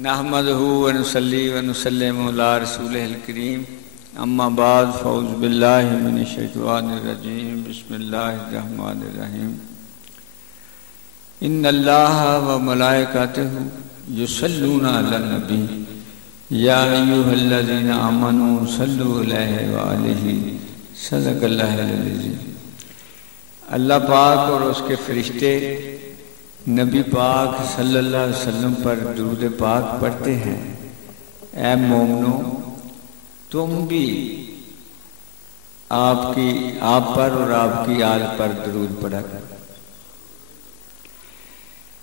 نحمدہ ونصلی ونسلم علی رسولہ الکریم اما بعد فاعوذ باللہ من الشیطان الرجیم بسم اللہ الرحمن الرحیم ان اللہ و ملائکتہ یصلون علی النبی یا ایھا الذین آمنوا صلوا علیہ وآلہ صدق اللہ العظیم۔ اللہ پاک اور اس کے فرشتے نبی پاک صلی اللہ علیہ وسلم پر درود پاک پڑھتے ہیں۔ اے مومنو، تم بھی آپ پر اور آپ کی آل پر درود پڑھا کر۔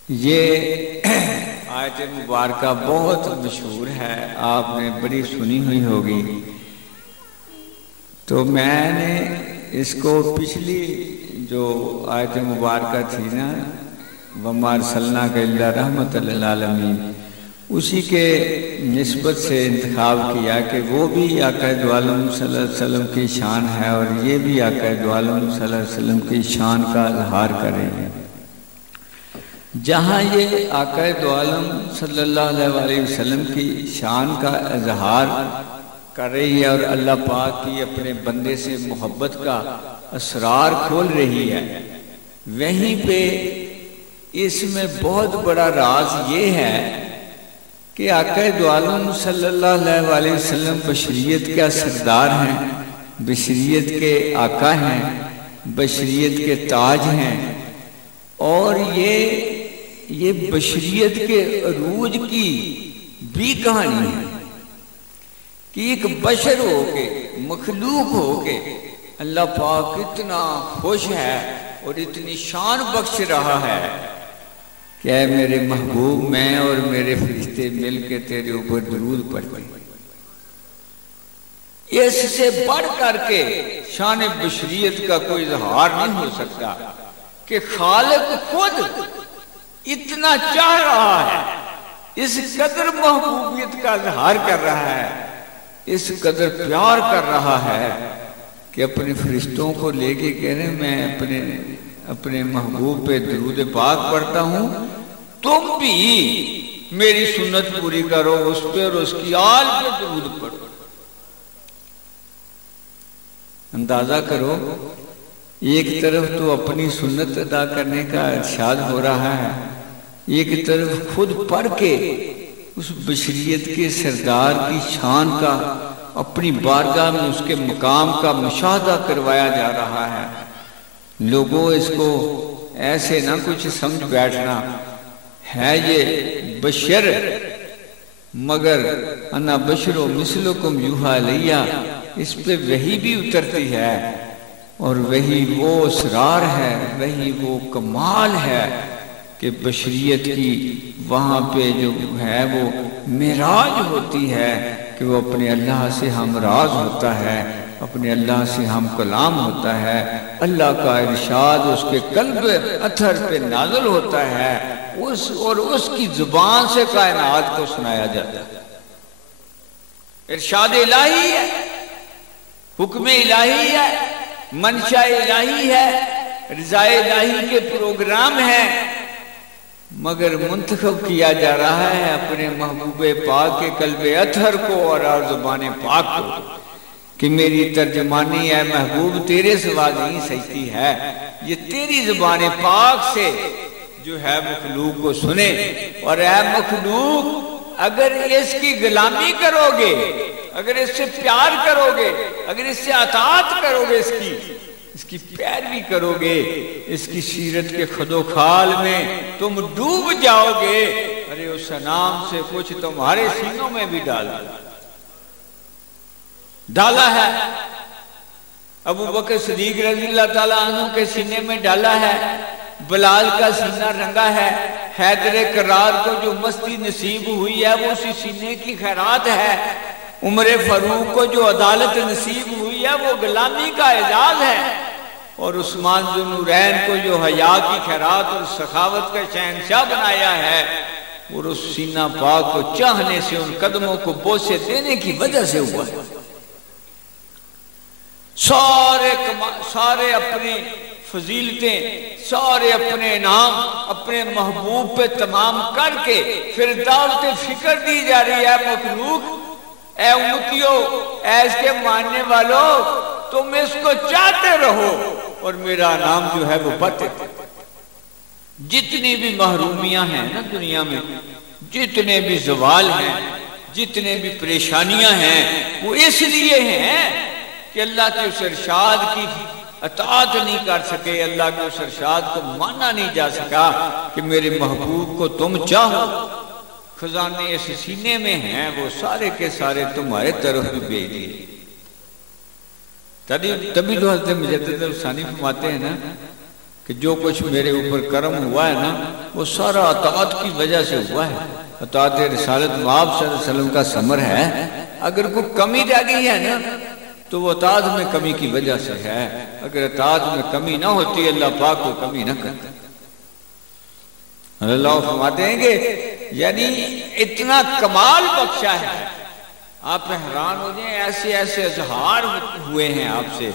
یہ آیت مبارکہ بہت مشہور ہے، آپ نے بڑی سنی ہوئی ہوگی، تو میں نے اس کو پچھلی جو آیت مبارکہ تھی نا وَمَا أَرْسَلْنَاكَ إِلَّا رَحْمَةً لِلْعَالَمِينَ، اسی کے نسبت سے انتخاب کیا کہ وہ بھی آقا دو عالم صلی اللہ علیہ وسلم کی شان ہے اور یہ بھی آقا دو عالم صلی اللہ علیہ وسلم کی شان کا اظہار کریں گے۔ جہاں یہ آقا دو عالم صلی اللہ علیہ وسلم کی شان کا اظہار کر رہی ہے اور اللہ پاک کی اپنے بندے سے محبت کا اسرار کھول رہی ہے، وہیں پہ اس میں بہت بڑا راز یہ ہے کہ آقا دو عالم صلی اللہ علیہ وسلم بشریت کا سردار ہیں، بشریت کے آقا ہیں، بشریت کے تاج ہیں، اور یہ بشریت کے عروج کی بھی کہانی ہے کہ ایک بشر ہو کے، مخلوق ہو کے اللہ پاک اتنا خوش ہے اور اتنی شان بخش رہا ہے کہ اے میرے محبوب، میں اور میرے فرشتے مل کے تیرے اوپر درود پڑھتے ہیں۔ اس سے بڑھ کر کے شان بشریت کا کوئی اظہار نہیں ہو سکتا کہ خالق خود اتنا چاہ رہا ہے، اس قدر محبوبیت کا اظہار کر رہا ہے، اس قدر پیار کر رہا ہے کہ اپنے فرشتوں کو لے کے کہہ رہے ہیں میں اپنے محبوب پہ درود پاک پڑھتا ہوں، تم بھی میری سنت پوری کرو، اس پہ اور اس کی آل پہ درود پڑھو۔ اندازہ کرو، ایک طرف تو اپنی سنت ادا کرنے کا ارشاد ہو رہا ہے، ایک طرف خود پڑھ کے اس بشریت کے سردار کی شان کا اپنی بارگاہ میں اس کے مقام کا مشاہدہ کروایا جا رہا ہے۔ لوگوں اس کو ایسے نہ کچھ سمجھ بیٹھنا ہے، یہ بشر مگر انا بشر مثلکم یوحی الیہ، اس پہ وحی بھی اترتی ہے اور وہی وہ اسرار ہے، وہی وہ کمال ہے کہ بشریت کی وہاں پہ جو ہے وہ معراج ہوتی ہے کہ وہ اپنے اللہ سے ہمراز ہوتا ہے، اپنے اللہ سے ہم کلام ہوتا ہے، اللہ کا ارشاد اس کے قلب اتھر پہ نازل ہوتا ہے، اور اس کی زبان سے کائنات کو سنایا جاتا ہے۔ ارشاد الہی ہے، حکم الہی ہے، منشا الہی ہے، رضا الہی کے پروگرام ہیں، مگر منتخب کیا جا رہا ہے اپنے محبوب پاک کے قلب اطہر کو اور زبان پاک کو کہ میری ترجمانی اے محبوب تیرے سوا نہیں سجتی ہے، یہ تیری زبان پاک سے جو ہے مخلوق کو سنے، اور اے مخلوق اگر اس کی غلامی کرو گے، اگر اس سے پیار کرو گے، اگر اس سے اطاعت کرو گے، اس کی پیروی کرو گے، اس کی سیرت کے خد و خال میں تم ڈوب جاؤ گے، ارے اس نام سے کچھ تمہارے سینوں میں بھی ڈالا ہے۔ ابو بکر صدیق رضی اللہ تعالیٰ عنہ کے سینے میں ڈالا ہے، بلال کا سینہ رنگا ہے، حیدر کرار کو جو مستی نصیب ہوئی ہے وہ اسی سینے کی خیرات ہے، عمر فاروق کو جو عدالت نصیب ہوئی ہے وہ غلامی کا اعزاز ہے، اور عثمان ذو النورین کو جو حیا کی خیرات اور سخاوت کا شہنشاہ بنایا ہے، اور اس سینہ پاک کو چاہنے سے ان قدموں کو بوسے دینے کی وجہ سے ہوا ہے۔ سارے اپنی فضیلتیں سارے اپنے انعام اپنے محبوب پہ تمام کر کے پھر دعوت فکر دی جا رہی ہے مخلوق، اے امتیوں، اے اس کے ماننے والوں، تم اس کو چاہتے رہو اور میرا نام جو ہے وہ پاتے۔ جتنی بھی محرومیاں ہیں نا دنیا میں، جتنے بھی زوال ہیں، جتنے بھی پریشانیاں ہیں، وہ اس لیے ہیں کہ اللہ کے اس ارشاد کی اطاعت نہیں کر سکے، اللہ کے اس ارشاد کو مانا نہیں جا سکا کہ میرے محبوب کو تم چاہو۔ خزانے اس سینے میں ہیں، وہ سارے کے سارے تمہارے طرف بھی بھیج دیے۔ تبھی تو حضرت مجدد ثانی فرماتے ہیں نا کہ جو کچھ میرے اوپر کرم ہوا ہے نا وہ سارا اطاعت کی وجہ سے ہوا ہے۔ اطاعت رسالت مآب صلی اللہ علیہ وسلم کا ثمر ہے۔ اگر کوئی کمی رہ گئی ہے نا تو وہ اطاعت میں کمی کی وجہ سے ہے۔ اگر اطاعت میں کمی نہ ہوتی اللہ پاک کو کمی نہ کرتا۔ اللہ فرماتے ہیں کہ یعنی اتنا کمال بخشا ہے، آپ حیران ہو جائیں، ایسے ایسے اظہار ہوئے ہیں آپ سے۔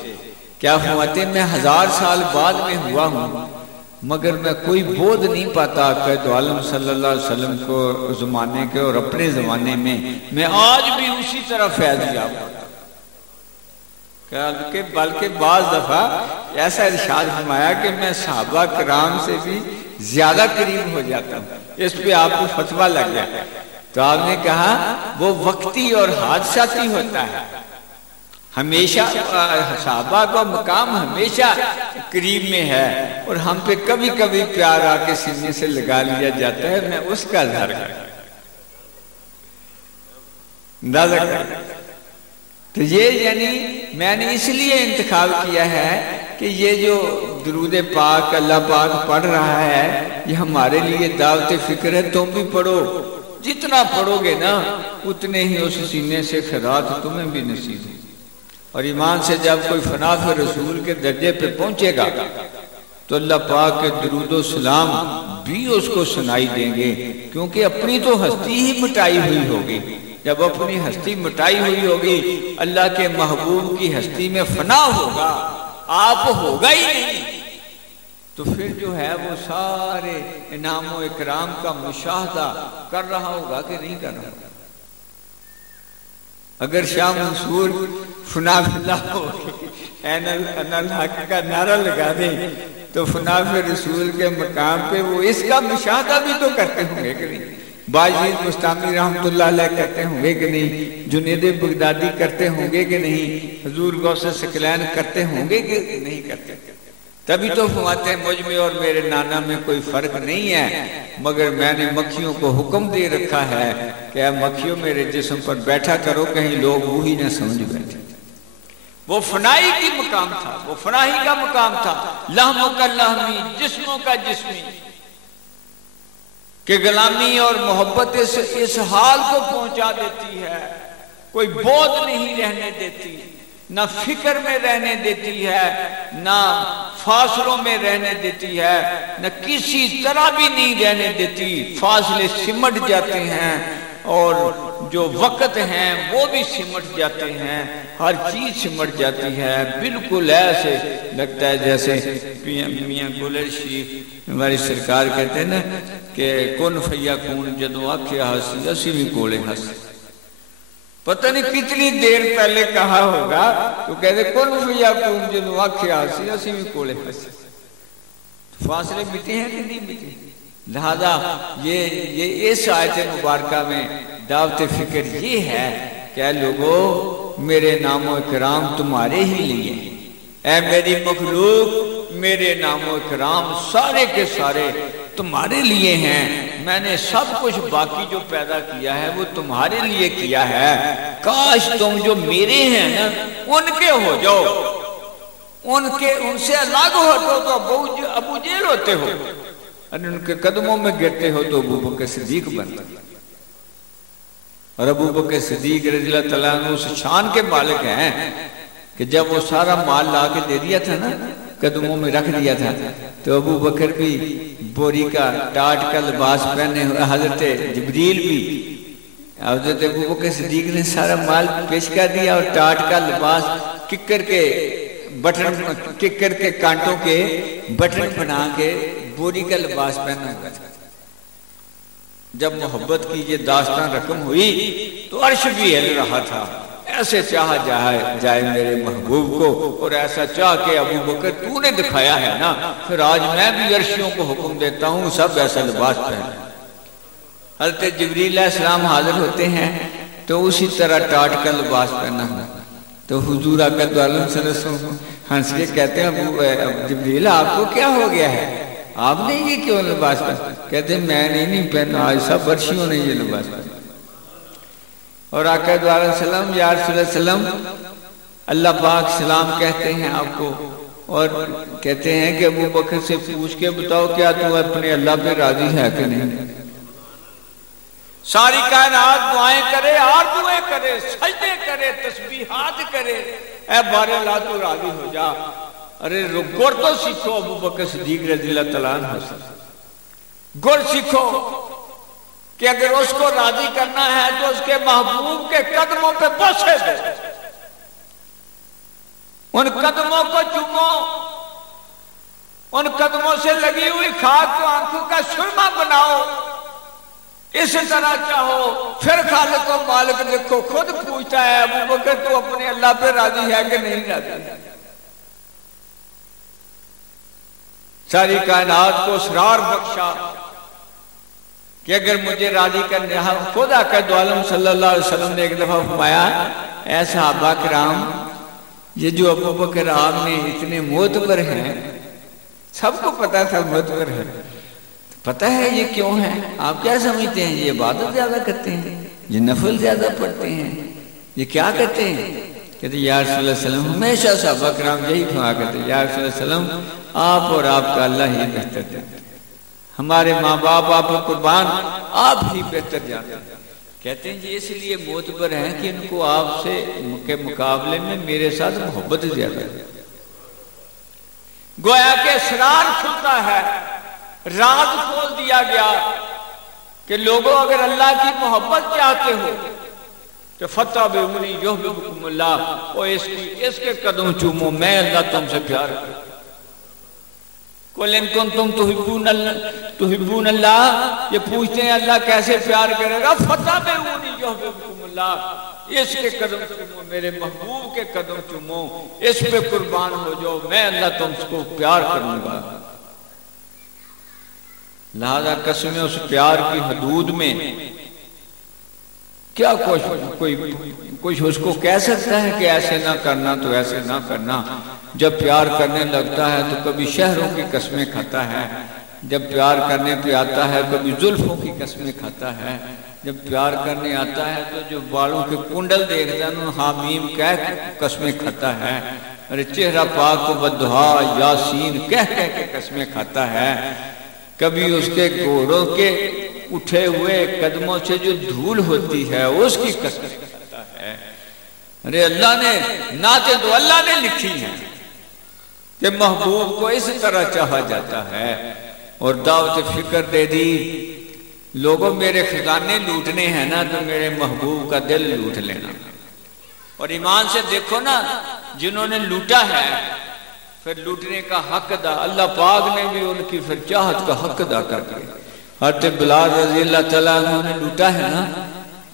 کیا فرماتے ہیں میں 1000 سال بعد میں ہوا ہوں مگر میں کوئی بودھ نہیں پاتا قائد عالم صلی اللہ علیہ وسلم کو زمانے کے اور اپنے زمانے میں آج بھی اسی طرح فیض یاب ہوتا۔ بلکہ بعض دفعہ ایسا ارشاد فرمایا کہ میں صحابہ کرام سے بھی زیادہ قریب ہو جاتا ہوں۔ اس پہ آپ کو فتویٰ لگ گیا تو آپ نے کہا وہ وقتی اور حادثاتی ہوتا ہے، ہمیشہ صحابہ کا مقام ہمیشہ قریب میں ہے اور ہم پہ کبھی کبھی پیار آ کے سینے سے لگا لیا جاتا ہے، میں اس کا اظہار کرتا ہوں۔ تو یہ یعنی میں نے اس لیے انتخاب کیا ہے کہ یہ جو درود پاک اللہ پاک پڑھ رہا ہے یہ ہمارے لیے دعوت فکر ہے۔ تم بھی پڑھو، جتنا پڑھو گے نا اتنے ہی اس سینے سے خیرات تمہیں بھی نصیب ہے۔ اور ایمان سے جب کوئی فنا فی رسول کے درجے پہ پہنچے گا تو اللہ پاک کے درود و سلام بھی اس کو سنائی دیں گے، کیونکہ اپنی تو ہستی ہی مٹائی ہوئی ہوگی۔ جب اپنی ہستی مٹائی ہوئی ہوگی اللہ کے محبوب کی ہستی میں فنا ہوگا، آپ ہوگا ہی نہیں، تو پھر جو ہے وہ سارے انعام و اکرام کا مشاہدہ کر رہا ہوگا کہ نہیں کر رہا ہوگا۔ اگر شاہ منصور فنا فی اللہ ہو این الحق کا نعرہ لگا دیں تو فنا فی رسول کے مقام پہ وہ اس کا مشاہدہ بھی تو کرتے ہوں گے کہ نہیں؟ باجید مستعمی رحمت اللہ علیہ کرتے ہوں گے کہ نہیں؟ جنید بغدادی کرتے ہوں گے کہ نہیں؟ حضور غوث ثقلین کرتے ہوں گے کہ نہیں کرتے؟ تبھی تو فرماتے ہیں مجھ میں اور میرے نانا میں کوئی فرق نہیں ہے، مگر میں نے مکھیوں کو حکم دے رکھا ہے کہ اے مکھیوں میرے جسم پر بیٹھا کرو، کہیں لوگ وہی نہ سمجھ بیٹھے۔ وہ فنائی کی مقام تھا، وہ فنائی کا مقام تھا، لحموں کا لحمی، جسموں کا جسمی، کہ غلامی اور محبت اس حال کو پہنچا دیتی ہے، کوئی بودھ نہیں رہنے دیتی، نہ فکر میں رہنے دیتی ہے، نہ فاصلوں میں رہنے دیتی ہے، نہ کسی طرح بھی نہیں رہنے دیتی۔ فاصلے سمٹ جاتے ہیں اور جو وقت ہیں وہ بھی سمٹ جاتے ہیں، ہر چیز سمٹ جاتی ہے۔ بالکل ایسے لگتا ہے جیسے میاں گولر شریف ہماری سرکار کہتے ہیں نا کہ کن فیکون جدو آنکھیں ہنسی اسی بھی کولے ہنس۔ پتہ نہیں کتنی دیر پہلے کہا ہوگا تو کہتے کن فیکون جدو آنکھیں ہنسی اسی بھی کولے ہنس۔ فاصلے مٹے ہیں کہ نہیں مٹے؟ لہذا یہ اس آیت مبارکہ میں دعوت فکر یہ ہے کہ اے لوگو میرے نام و اکرام تمہارے ہی لیے، اے میری مخلوق میرے نام و اکرام سارے کے سارے تمہارے لیے ہیں۔ میں نے سب کچھ باقی جو پیدا کیا ہے وہ تمہارے لیے کیا ہے۔ کاش تم جو میرے ہیں نا ان کے ہو جاؤ، ان سے الگ ہو تو ابو جہل ہوتے ہو، ان کے قدموں میں گرتے ہو تو ابو بکر صدیق بنتے۔ اور ابو بکر صدیق رضی اللہ تعالیٰ عنہ اس شان کے مالک ہیں کہ جب وہ سارا مال لا کے دے دیا تھا نا، قدموں میں رکھ دیا تھا، تو ابو بکر بھی بوری کا ٹاٹ کا لباس پہنے ہوئے، حضرت جبریل بھی حضرت ابو بکر صدیق نے سارا مال پیش کر دیا اور ٹاٹ کا لباس ککر کے بٹن ککر کے کانٹوں کے بٹن بنا کے بوری کا لباس پہنا ہوا تھا. جب محبت کی یہ داستان رقم ہوئی تو عرش بھی ہل رہا تھا. ایسے چاہا جائے میرے محبوب کو، اور ایسا چاہ کہ ابو بکر تو نے دکھایا ہے نا، پھر آج میں بھی عرشیوں کو حکم دیتا ہوں سب ایسا لباس پہنے. حضرت جبریل علیہ السلام حاضر ہوتے ہیں تو اسی طرح ٹاٹ کا لباس پہنا ہوا. تو حضور آقا صلی اللہ علیہ وسلم ہنس کے کہتے ہیں ابو جبریل آپ کو کیا ہو گیا ہے، آپ نے یہ کیوں لباس پہنا؟ کہتے ہیں میں نہیں پہنا، آج سب عرشیوں نے یہ لباس پہنا. اور آقا صلی اللہ علیہ وسلم یا رسول اللہ علیہ وسلم اللہ پاک سلام کہتے ہیں آپ کو، اور کہتے ہیں کہ ابو بکر سے پوچھ کے بتاؤ کیا تو اپنے اللہ پہ راضی ہے کہ نہیں؟ ساری کائنات دعائیں کرے، آرزویں کرے، سجدے کرے، تسبیحات کرے، اے بار اللہ تو راضی ہو جا. ارے گر تو سیکھو ابو بکر صدیق رضی اللہ تعالیٰ عنہ سے، گر سیکھو کہ اگر اس کو راضی کرنا ہے تو اس کے محبوب کے قدموں پہ بوسے دو، ان قدموں کو چومو، ان قدموں سے لگی ہوئی خاک کو آنکھوں کا سرما بناؤ. اس طرح چاہو، پھر خالق و مالک دیکھو خود پوچھتا ہے ابو بکر تو اپنے اللہ پہ راضی ہے کہ نہیں راضی؟ ساری کائنات کو اسرار بخشا کہ اگر مجھے راضی کرنے، خود آقا دو عالم صلی اللہ علیہ وسلم نے ایک دفعہ فرمایا اے صحابہ کرام، یہ جو ابو بکر آپ نے اتنے معتبر ہیں، سب کو پتا تھا معتبر ہے، پتہ ہے یہ کیوں ہے؟ آپ کیا سمجھتے ہیں؟ یہ عبادت زیادہ کرتے ہیں، یہ نفل زیادہ پڑھتے ہیں، یہ کیا کرتے ہیں؟ کہتے ہیں یا رسول اللہ علیہ وسلم، ہمیشہ صحابہ کرام یہی کہا کرتے ہیں یا رسول اللہ علیہ وسلم آپ اور آپ کا اللہ ہی بہتر جانتے ہیں، ہمارے ماں باپ آپ قربان آپ ہی بہتر جانتے ہیں. کہتے ہیں جی اس لیے معتبر ہیں کہ ان کو آپ سے کے مقابلے میں میرے ساتھ محبت زیادہ ہے. گویا کہ اسرار کھلتا ہے، راز کھول دیا گیا کہ لوگوں اگر اللہ کی محبت چاہتے ہو تو فتح بِعُمْرِي يُحْبِبْكُمُ اللَّهُ، اور اس کے قدم چومو، میں اللہ تم سے پیار کروں. قُلْ إِن كُنتُمْ تُحِبُّونَ اللَّهَ، یہ پوچھتے ہیں اللہ کیسے پیار کرے گا؟ فتح بِعُمْرِي يُحْبِبْكُمُ اللَّهُ، اس کے قدم چومو، میرے محبوب کے قدم چومو، اس پہ قربان ہو جاؤ، میں اللہ تم کو پیار کروں گا. لہذا قسم اس پیار کی حدود میں کیا کوئی اس کو کہہ سکتا ہے کہ ایسے نہ کرنا تو ایسے نہ کرنا؟ جب پیار کرنے لگتا ہے تو کبھی شہروں کی قسمیں کھاتا ہے، جب پیار کرنے پہ آتا ہے کبھی زلفوں کی قسمیں کھاتا ہے، جب پیار کرنے آتا ہے تو جو بالوں کے کنڈل دیکھتا ہے حامیم کہہ قسمیں کھاتا ہے، ارے چہرہ پاک کو بددعا یاسین کہہ کے قسمیں کھاتا ہے. کبھی اس کے گھوڑوں کے اٹھے ہوئے قدموں سے جو دھول ہوتی ہے اس کی قسمیں کھاتا ہے. ارے اللہ نے نعتیں تو اللہ نے لکھی ہیں کہ محبوب کو اس طرح چاہا جاتا ہے، اور دعوت فکر دے دی لوگوں میرے خزانے لوٹنے ہیں نا تو میرے محبوب کا دل لوٹ لینا. اور ایمان سے دیکھو نا جنہوں نے لوٹا ہے پھر لوٹنے کا حق ادا اللہ پاک نے بھی ان کی پھر چاہت کا حق ادا کر کے. حضرت بلال رضی اللہ تعالیٰ عنہ نے لوٹا ہے نا،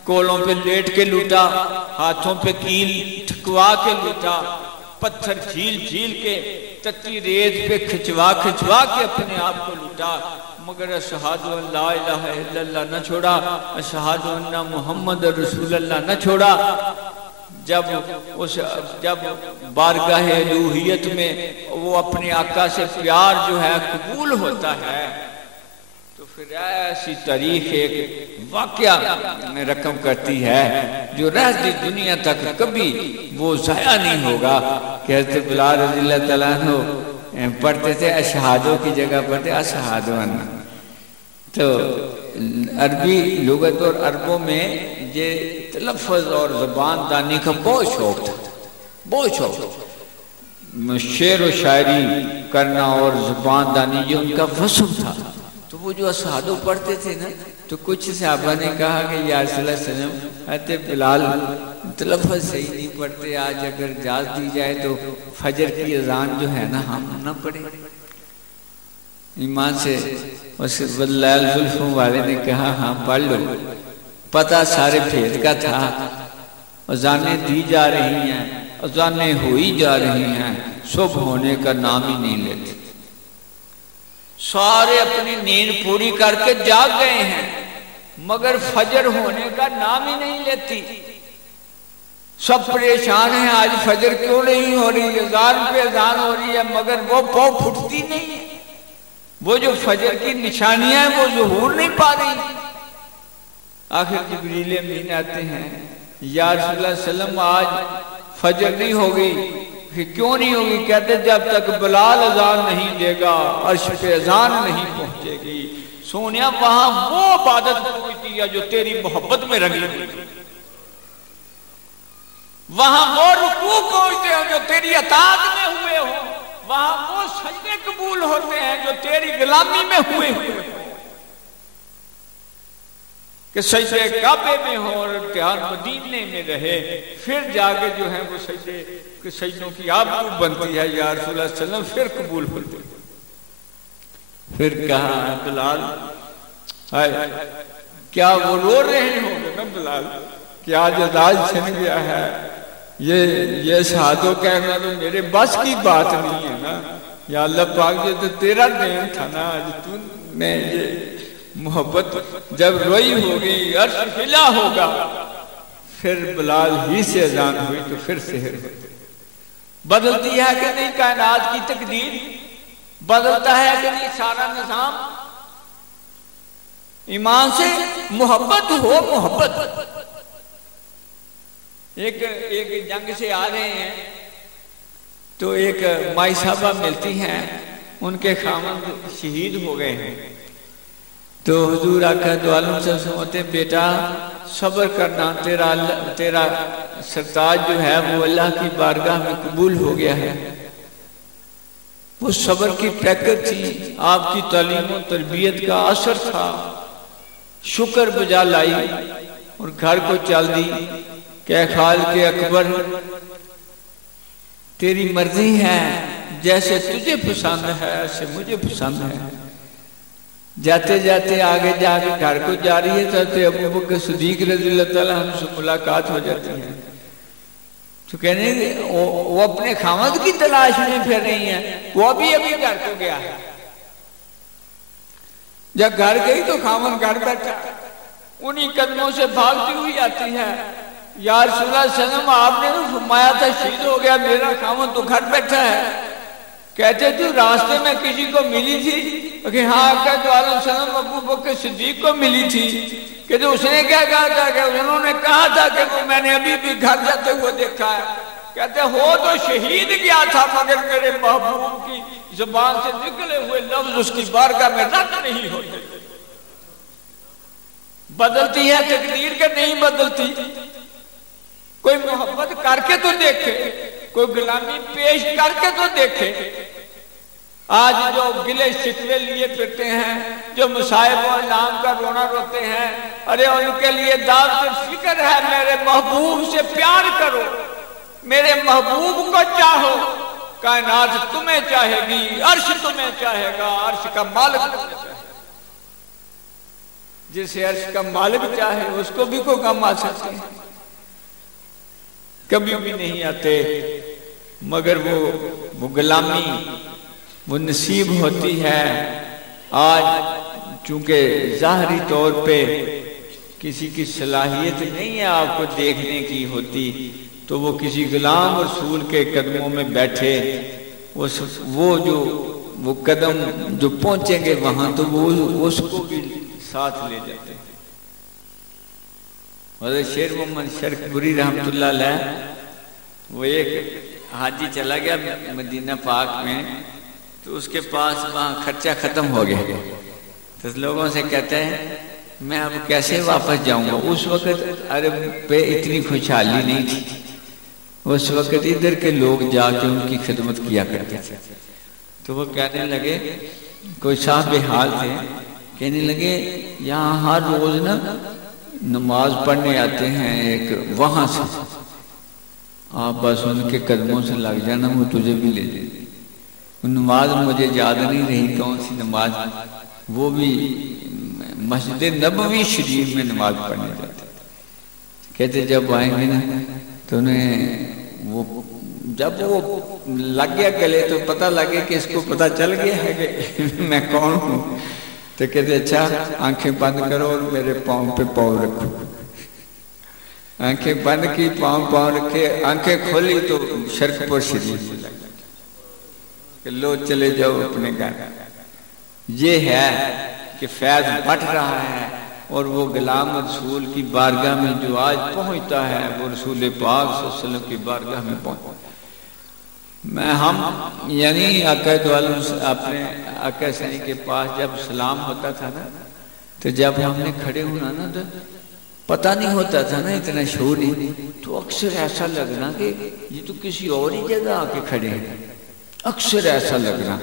کولوں پہ لیٹ کے لوٹا، ہاتھوں پہ کیل ٹھکوا کے لوٹا، پتھر جھیل کے تتی ریت پہ کھچوا کے اپنے آپ کو لوٹا، مگر اشہد ان لا الہ الا اللہ نہ چھوڑا، اشہد ان محمد رسول اللہ نہ چھوڑا. جب بارگاہ الوہیت میں وہ اپنے آقا سے پیار جو ہے قبول ہوتا ہے تو پھر ایسی تاریخ ایک واقعہ میں رقم کرتی ہے جو رہتی دنیا تک کبھی وہ ضائع نہیں ہوگا. کہ حضرت بلال رضی اللہ تعالیٰ عنہ پڑھتے تھے اشہادوں کی جگہ پڑھتے اشہادوں عنہ. تو عربی لغت اور عربوں میں یہ تلفظ اور زبان دانی کا بہت شوق تھا، بہت شوق. شعر و شاعری کرنا اور زبان دانی یہ ان کا وصف تھا. تو وہ جو اشہادوں پڑھتے تھے نا تو کچھ صحابہ نے کہا کہ یا رسول اللہ صلی اللہ علیہ وسلم کہتے بلال تلفظ صحیح نہیں پڑھتے، آج اگر اجازت دی جائے تو فجر کی اذان جو ہے نا ہم نہ پڑھیں۔ ایمان سے اس واللیل زلفوں والے نے کہا ہاں پڑھ لو، پتہ سارے بھید کا تھا، اذانیں دی جا رہی ہیں، اذانیں ہوئی جا رہی ہیں، صبح ہونے کا نام ہی نہیں لیتے، سارے اپنی نیند پوری کر کے جاگ گئے ہیں مگر فجر ہونے کا نام ہی نہیں لیتی، سب پریشان ہیں آج فجر کیوں نہیں ہو رہی، اذان پہ اذان ہو رہی ہے مگر وہ پاؤں پھٹتی نہیں ہے، وہ جو فجر کی نشانیاں ہیں وہ ظہور نہیں پا رہی۔ آخر جبریل امین آتے ہیں، یا رسول اللہ صلی اللہ علیہ وسلم آج فجر نہیں ہوگی، کہ کیوں نہیں ہوگی؟ کہتے جب تک بلال اذان نہیں دے گا عرش پہ اذان نہیں پہنچے گی۔ سونیا وہاں وہ عبادت پہنچتی ہے جو تیری محبت میں رنگی ہوئی، وہاں وہ رکوع پہنچتے ہیں جو تیری اطاعت میں ہوئے ہو، وہاں وہ سجدے قبول ہوتے ہیں جو تیری غلامی میں ہوئے ہوئے ہو، کہ سجدے کعبے میں ہو اور امتحان مدینے میں رہے، پھر جاگے جو ہیں وہ سجدے کہ سجدوں کی آبرو بنتی ہے یا رسول اللہ صلی اللہ علیہ وسلم، پھر قبول ہوتے ہیں۔ پھر کہا بلال کیا وہ رو رہے ہوں گے نا بلال کہ آج اذان چھن گیا ہے، یہ شہادو کہنا تو میرے بس کی بات نہیں ہے نا، یا اللہ پاک یہ تو تیرا دین تھا نا، آج تو نے یہ محبت جب روئی ہوگی عرش ہلا ہوگا، پھر بلال ہی سے اذان ہوئی تو پھر سحر ہوئی۔ بدلتی ہے کہ نہیں کائنات کی تقدیر، بدلتا ہے کہ نہیں سارا نظام؟ ایمان سے محبت ہو، محبت۔ ایک جنگ سے آ رہے ہیں تو ایک مائی صاحبہ ملتی ہیں، ان کے خامند شہید ہو گئے ہیں، تو حضور آقا دو عالم سے سمجھتے بیٹا صبر کرنا، تیرا سرتاج جو ہے وہ اللہ کی بارگاہ میں قبول ہو گیا ہے۔ وہ صبر کی پریکٹس تھی، آپ کی تعلیم و تربیت کا اثر تھا، شکر بجا لائی اور گھر کو چل دی کہ خالق اکبر تیری مرضی ہے، جیسے تجھے پسند ہے ایسے مجھے پسند ہے۔ جاتے جاتے آگے جا کے گھر کو جا رہی ہے تو ابو بکر صدیق رضی اللہ تعالیٰ ہم سے ملاقات ہو جاتی ہے، تو کہنے وہ اپنے خامد کی تلاش میں پھر رہی ہیں، وہ ابھی گھر کو گیا ہے۔ جب گھر گئی تو خامد گھر بیٹھا، انہی قدموں سے بھاگتی ہوئی آتی ہے، یا رسول اللہ صلی اللہ علیہ وسلم آپ نے تو فرمایا تھا شہید ہو گیا، میرا خامد تو گھر بیٹھا ہے۔ کہتے تھے راستے میں کسی کو ملی تھی کہ ہاں آقا دو عالم سلام ابو بکر صدیق کو ملی تھی، کہ تو اس نے کیا کہا تھا کہ انہوں نے کہا تھا کہ وہ میں نے ابھی بھی گھر جاتے ہوئے دیکھا ہے۔ کہتے ہو تو شہید گیا تھا مگر میرے محبوب کی زبان سے نکلے ہوئے لفظ اس کی بارگاہ میں رد نہیں ہوتے۔ بدلتی ہے تقدیر کہ نہیں بدلتی؟ کوئی محبت کر کے تو دیکھے، کوئی غلامی پیش کر کے تو دیکھے۔ آج جو گلے شکوے لیے پھرتے ہیں، جو مصائب و انعام کا رونا روتے ہیں، ارے ان کے لیے دعوت فکر ہے میرے محبوب سے پیار کرو، میرے محبوب کو چاہو، کائنات تمہیں چاہے گی، عرش تمہیں چاہے گا، عرش کا مالک تمہیں چاہے گا۔ جسے عرش کا مالک چاہے اس کو بھی کوئی غم آ سکتے ہیں؟ کبھی بھی نہیں آتے، مگر وہ غلامی وہ نصیب ہوتی ہے۔ آج چونکہ ظاہری طور پہ کسی کی صلاحیت نہیں ہے آپ کو دیکھنے کی ہوتی، تو وہ کسی غلام رسول کے قدموں میں بیٹھے، وہ قدم جو پہنچیں گے وہاں تو وہ اس کو بھی ساتھ لے جاتے ہیں۔ حضرت شیر محمد شرک پوری رحمت اللہ علیہ، وہ ایک حاجی چلا گیا مدینہ پاک میں، تو اس کے پاس وہاں خرچہ ختم ہو گیا، تو لوگوں سے کہتے ہیں میں اب کیسے واپس جاؤں گا۔ اس وقت عرب پہ اتنی خوشحالی نہیں تھی، اس وقت ادھر کے لوگ جا کے ان کی خدمت کیا کرتے تھے، تو وہ کہنے لگے، کوئی صاحب حال تھے، کہنے لگے یہاں ہر روز نا نماز پڑھنے آتے ہیں ایک وہاں سے، آپ بس ان کے قدموں سے لگ جانا، وہ تجھے بھی لے جائے۔ نماز مجھے یاد نہیں رہی کون سی نماز، وہ بھی مسجد نبوی شریف میں نماز پڑھنے جاتے، کہتے جب آئیں گے نا تو انہیں وہ جب وہ لگ گیا گلے تو پتہ لگے کہ اس کو پتہ چل گیا ہے کہ میں کون ہوں، تو کہتے اچھا آنکھیں بند کرو اور میرے پاؤں پہ پاؤں رکھو۔ آنکھیں بند کی، پاؤں رکھے، آنکھیں کھولی تو شرک پور شریف میں لگا کہ لو چلے جاؤ اپنے گھر۔ یہ ہے کہ فیض بٹ رہا ہے، اور وہ غلام رسول کی بارگاہ میں جو آج پہنچتا ہے وہ رسول پاک صلی اللہ علیہ وسلم کی بارگاہ میں پہنچتا ہے۔ ہم یعنی آقا دو عالم اپنے آقا سائیں کے پاس جب سلام ہوتا تھا نا، تو جب ہم نے کھڑے ہونا نا تو پتہ نہیں ہوتا تھا نا، اتنا شعور نہیں، تو اکثر ایسا لگنا کہ یہ تو کسی اور ہی جگہ آ کے کھڑے ہیں، اکثر ایسا لگنا۔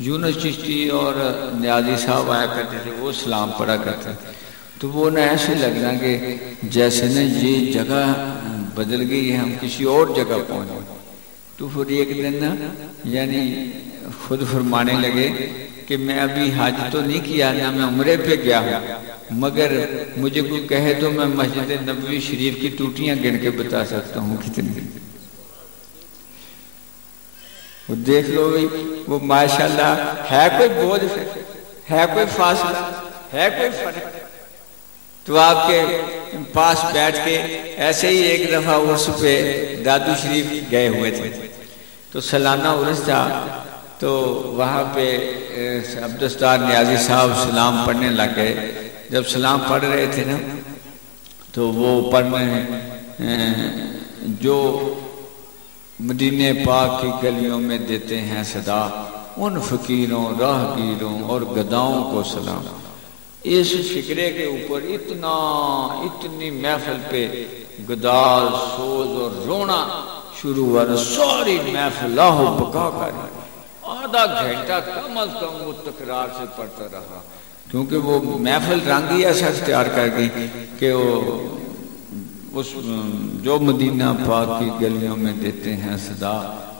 یونس چشتی اور نیازی صاحب آیا کرتے تھے، وہ سلام پڑھا کرتے تھے، تو وہ نہ ایسے لگنا کہ جیسے نا یہ جگہ بدل گئی ہے، ہم کسی اور جگہ پہنچ گئے۔ تو پھر ایک دن نا یعنی خود فرمانے لگے کہ میں ابھی حج تو نہیں کیا، نہ میں عمرے پہ گیا ہوں، مگر مجھے کوئی کہے تو میں مسجد نبوی شریف کی ٹوٹیاں گن کے بتا سکتا ہوں کتنی۔ وہ دیکھ لو گئی وہ ماشاءاللہ ہے کوئی بوجھ، ہے کوئی فاصلہ، ہے کوئی فرق۔ تو آپ کے پاس بیٹھ کے ایسے ہی ایک دفعہ عرس پہ دادو شریف گئے ہوئے تھے، تو سالانہ عرس تھا، تو وہاں پہ عبدالستار نیازی صاحب سلام پڑھنے لگ گئے۔ جب سلام پڑھ رہے تھے نا تو وہ پڑھنے جو مدینہ پاک کی گلیوں میں دیتے ہیں صدا، ان فقیروں، راہگیروں اور گداؤں کو سلام۔ اس فکرے کے اوپر اتنی محفل پہ گداز، سوز اور رونا شروع ہوا، ساری محفل لاہو بکا کر آدھا گھنٹہ کم از کم وہ تکرار سے پڑھتا رہا، کیونکہ وہ محفل رنگ ہی ایسا اختیار کر گئی کہ وہ اس جو مدینہ پاک کی گلیوں میں دیتے ہیں صدا،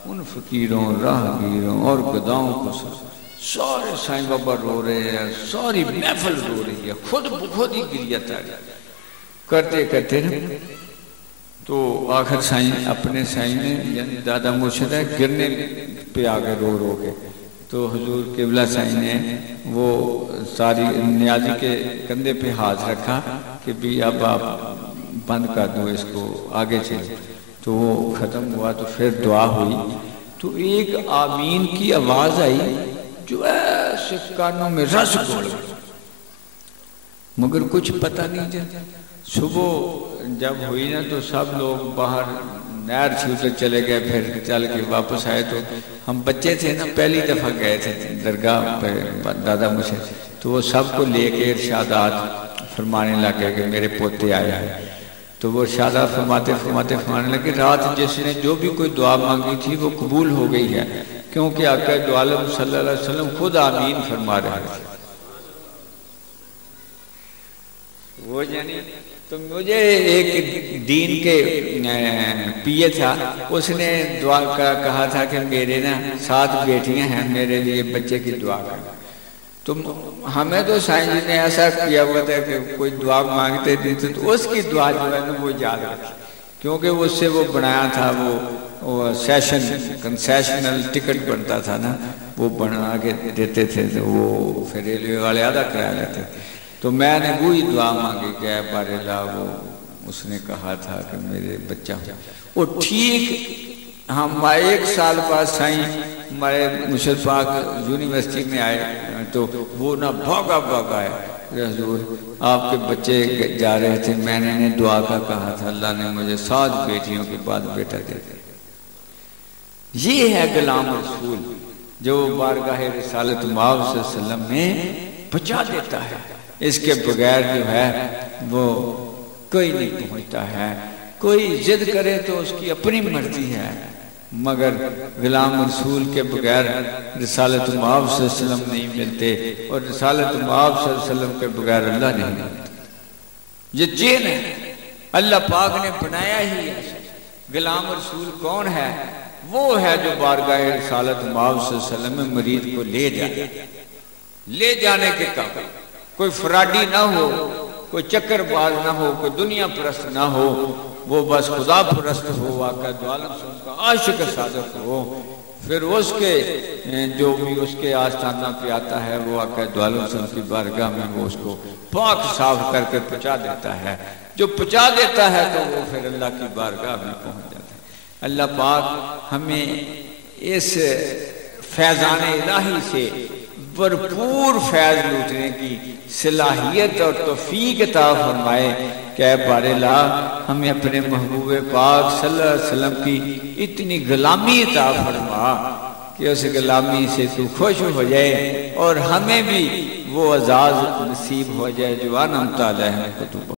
ان فقیروں، راہگیروں اور گداؤں کو سارے سائیں بابا رو رہے ہیں، ساری محفل رو رہی ہے، خود بخود ہی گریہ تاری کرتے کرتے تو آخر سائیں اپنے سائیں نے یعنی دادا مرشد ہے گرنے پہ آگے رو رو کے، تو حضور قبلہ سائیں نے وہ ساری نیازی کے کندھے پہ ہاتھ رکھا کہ بھی اب آپ بند کر دو اس کو، آگے چلے۔ تو وہ ختم ہوا تو پھر دعا ہوئی، تو ایک آمین کی آواز آئی جو ایسے کانوں میں رس گھول گئی، مگر کچھ پتہ نہیں چلا۔ صبح جب ہوئی نا تو سب لوگ باہر نہر سے اتر چلے گئے، پھر چل کے واپس آئے، تو ہم بچے تھے نا، پہلی دفعہ گئے تھے درگاہ پہ دادا مجھے، تو وہ سب کو لے کے ارشادات فرمانے لگے کہ میرے پوتے آیا ہے۔ تو وہ ارشادات فرمانے لگے رات جس نے جو بھی کوئی دعا مانگی تھی وہ قبول ہو گئی ہے، کیونکہ آقا دو عالم صلی اللہ علیہ وسلم خود آمین فرما رہے تھے۔ وہ یعنی تو مجھے ایک دین کے پیے تھا، اس نے دعا کا کہا تھا کہ میرے نا 7 بیٹیاں ہیں، میرے لیے بچے کی دعا کرنا۔ تو ہمیں تو سائیں جی نے ایسا کیا ہوا تھا کہ کوئی دعا مانگتے تھے تو اس کی دعا جو ہے نا وہ یاد رکھی، کیونکہ اس سے وہ بنایا تھا، وہ کنسیشنل ٹکٹ بنتا تھا نا، وہ بنا کے دیتے تھے، تو وہ پھر ریلوے والے آدھا کرا لیتے تھے۔ تو میں نے وہی دعا مانگی کہ اے بار اللہ، وہ اس نے کہا تھا کہ میرے بچہ وہ ٹھیک ہم 1 سال بعد سائیں ہمارے مرشد پاک یونیورسٹی میں آئے، تو وہ نہ بھاگا ہے حضور آپ کے بچے جا رہے تھے، میں نے دعا کا کہا تھا، اللہ نے مجھے 7 بیٹیوں کے بعد بیٹا دے دیا۔ یہ ہے غلام رسول جو بارگاہ رسالت مآب صلی اللہ علیہ وسلم میں بچا دیتا ہے، اس کے بغیر جو ہے وہ کوئی نہیں پہنچتا ہے۔ کوئی ضد کرے تو اس کی اپنی مرضی ہے، مگر غلام رسول کے بغیر رسالت مآب صلی اللہ علیہ وسلم نہیں ملتے، اور رسالت مآب صلی اللہ علیہ وسلم کے بغیر اللہ نہیں ملتا۔ یہ چین ہے، اللہ پاک نے بنایا ہی ہے۔ غلام رسول کون ہے؟ وہ ہے جو بارگاہ رسالت مآب صلی اللہ علیہ وسلم میں مریض کو لے جانے کے قابل، کوئی فراڈی نہ ہو، کوئی چکر باز نہ ہو، کوئی دنیا پرست نہ ہو، وہ بس خدا پرست ہو، واقع دو عالم سے ان کا عاشق صادق ہو، پھر اس کے جو بھی اس کے آستانہ پہ آتا ہے وہ واقع دو عالم سے ان کی بارگاہ میں وہ اس کو پاک صاف کر کے پہنچا دیتا ہے۔ جو پہنچا دیتا ہے تو وہ پھر اللہ کی بارگاہ میں پہنچ جاتا ہے۔ اللہ پاک ہمیں اس فیضان الہی سے بھرپور فیض لوٹنے کی صلاحیت اور توفیق عطا فرمائے کہ اے بار الہ ہمیں اپنے محبوب پاک صلی اللہ علیہ وسلم کی اتنی غلامی عطا فرما کہ اس غلامی سے تو خوش ہو جائے اور ہمیں بھی وہ اعزاز نصیب ہو جائے جو انعمت علیہم۔